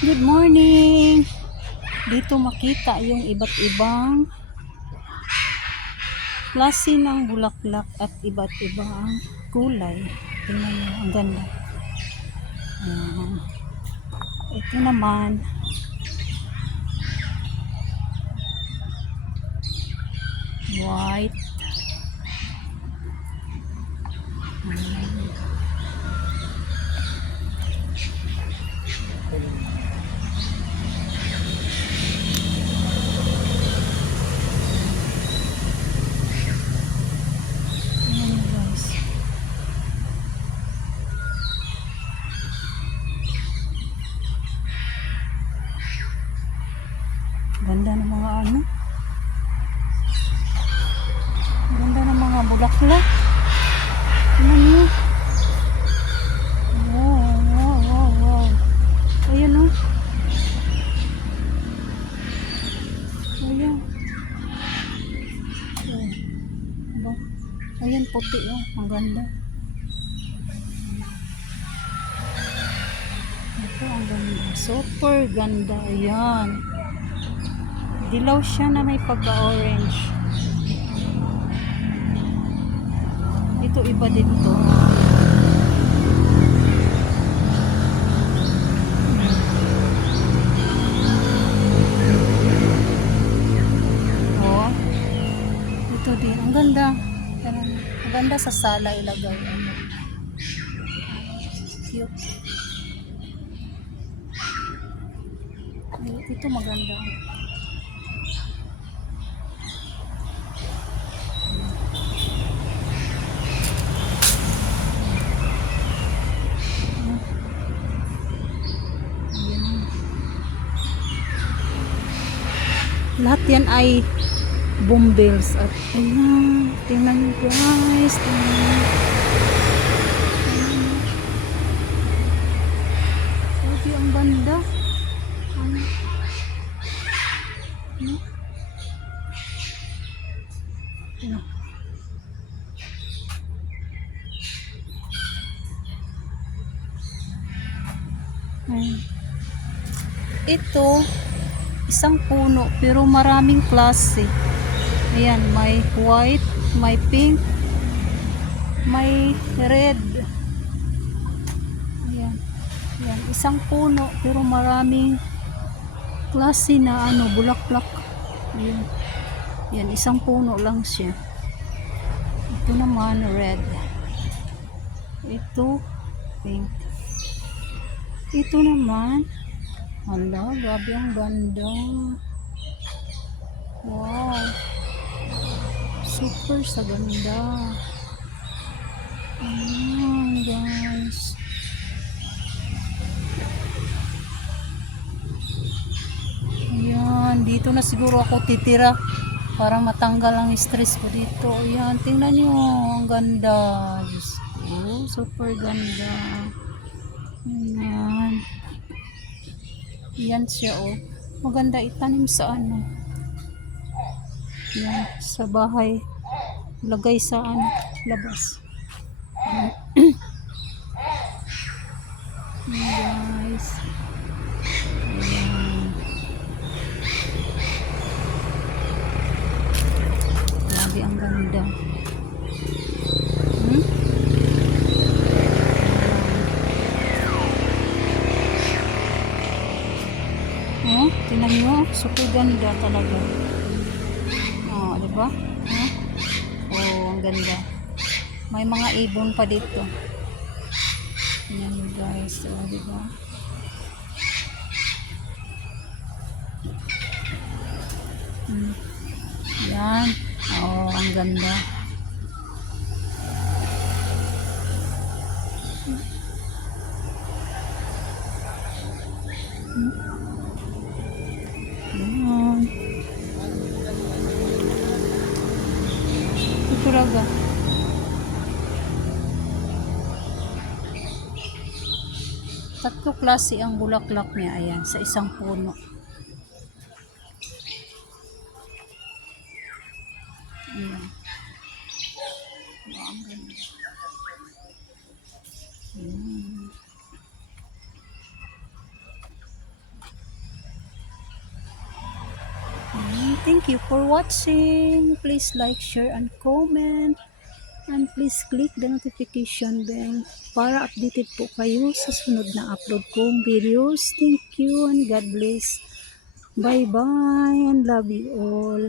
Good morning! Dito makita yung iba't ibang klase ng bulaklak at iba't ibang kulay. Tingnan nyo, ang ganda. Ayan. Ito naman, white. Ayan. Ayan guys. Ganda ng mga ano. Ganda ng mga bulaklak. Tingnan nyo. Wow, wow, wow, wow. Ayan o. Ayan. Ba? Ayan, puti o. Ang ganda. Ito, ang ganda. Super ganda. Ayan. Dilaw siya na may pagka-orange. Ito iba dito. Oh. Ito din. Ang ganda. Ang ganda sa sala ilagay. Ano. Cute. Ito maganda. Lahat yan ay bumbles at ayan, tingnan nyo guys, tingnan nyo. Sabi ang ganda. Ano? Ano? Ano? Ayan. Ito isang puno pero maraming klase. Ayan, may white, may pink, may red. Ayan. Ayan, isang puno pero maraming klase na ano, bulaklak. Ayan. Ayan, isang puno lang siya. Ito naman red. Ito pink. Ito naman, hala, grabe ang ganda. Wow. Super sa ganda. Ayan, guys. Ayan, dito na siguro ako titira para matanggal ang stress ko dito. Ayan, tingnan nyo, ang ganda. Diyos ko, super ganda. Ayan. Ayan siya, oh. Maganda itanim sa ano. Ayan, sa bahay. Lagay sa ano, labas. Ayan, guys. Ayan. Grabe ang ganda. Oh, tingnan nyo, super ganda talaga. Oh, di ba? Oh, ang ganda. May mga ibon pa dito. Ayan guys, oh, di ba? Ayan. Oh, ang ganda. Ayan. Ito talaga. Tatlo klase ang bulaklak niya. Ayan, sa isang puno. Ayan. Oh, ang ganda. Ayan. Thank you for watching. Please like, share, and comment. And please click the notification bell para updated po kayo sa sunod na upload kong videos. Thank you and God bless. Bye-bye and love you all.